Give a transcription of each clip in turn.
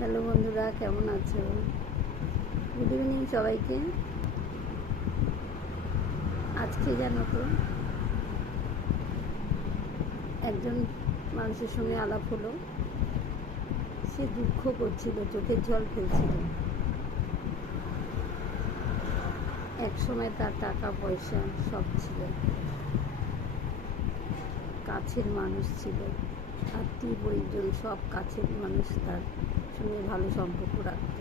Hello বন্ধুরা, কেমন আছো? গুড ইভিনিং সবাইকে। আজকে জানো তো, একজন মানুষের সঙ্গে আলাপ হলো। সে দুঃখ করছিল, চোখের জল ফেলছিল। এক সময় তার টাকা পয়সা সব ছিল, কাছের মানুষ ছিল, আত্মীয় পরিজন সব কাছের মানুষ তার সঙ্গে ভালো সম্পর্ক রাখত।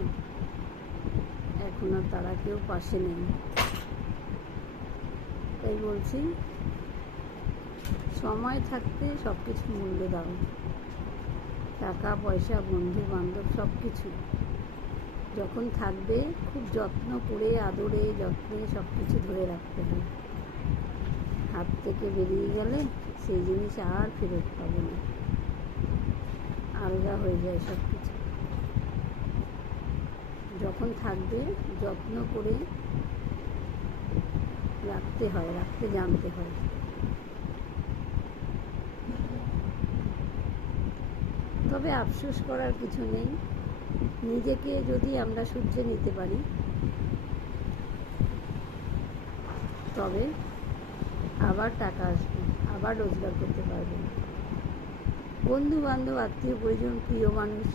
এখন আর তারা কেউ পাশে নেই। তাই বলছি, সময় থাকতে সব কিছু মূল্য দাও। টাকা পয়সা, বন্ধু বান্ধব সব কিছু যখন থাকবে খুব যত্ন করে, আদরে যত্নে সব কিছু ধরে রাখতে হবে। হাত থেকে বেরিয়ে গেলে সেই জিনিস আর ফেরত পাবে না, আলগা হয়ে যায় সব কিছু। যখন থাকবে যত্ন করে রাখতে হয়, রাখতে জানতে হয়। তবে আফসোস করার কিছু নেই। নিজেকে যদি আমরা শুধরে নিতে পারি, তবে আবার টাকা আসবে, আবার রোজগার করতে পারবে। বন্ধু বান্ধব, আত্মীয় পরিজন, প্রিয় মানুষ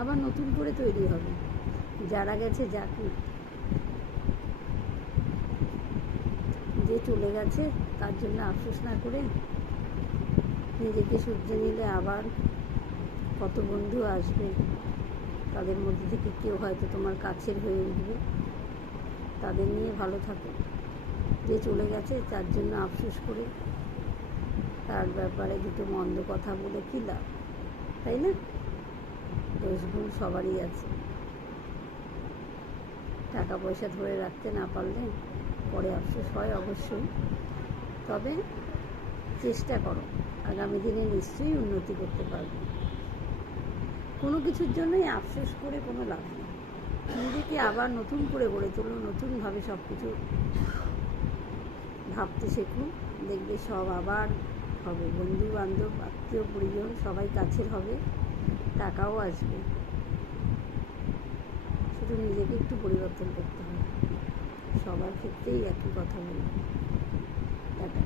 আবার নতুন করে তৈরি হবে। যারা গেছে যাক, যে চলে গেছে তার জন্য আফসোস না করে নিজেকে শুধরে নিলে আবার কত বন্ধু আসবে। তাদের মধ্যে থেকে কেউ হয়তো তোমার কাছের হয়ে উঠবে। তাদের নিয়ে ভালো থাকো। যে চলে গেছে তার জন্য আফসোস করে তার ব্যাপারে দুটো মন্দ কথা বলে কী লাভ, তাই না? দোষগুণ সবারই আছে। টাকা পয়সা ধরে রাখতে না পারলে পরে আফসোস হয় অবশ্যই। তবে চেষ্টা করো, আগামী দিনে নিশ্চয়ই উন্নতি করতে পারবে। কোনো কিছুর জন্যই আফসোস করে কোনো লাভ নেই। নিজেকে আবার নতুন করে গড়ে তোলো, নতুনভাবে সব কিছু ভাবতে শেখো। দেখবে সব আবার হবে। বন্ধু বান্ধব, আত্মীয় পরিজন সবাই কাছের হবে, টাকাও আসবে। শুধু নিজেকে একটু পরিবর্তন করতে হবে। সবার ক্ষেত্রেই একই কথা বলি। টাটা।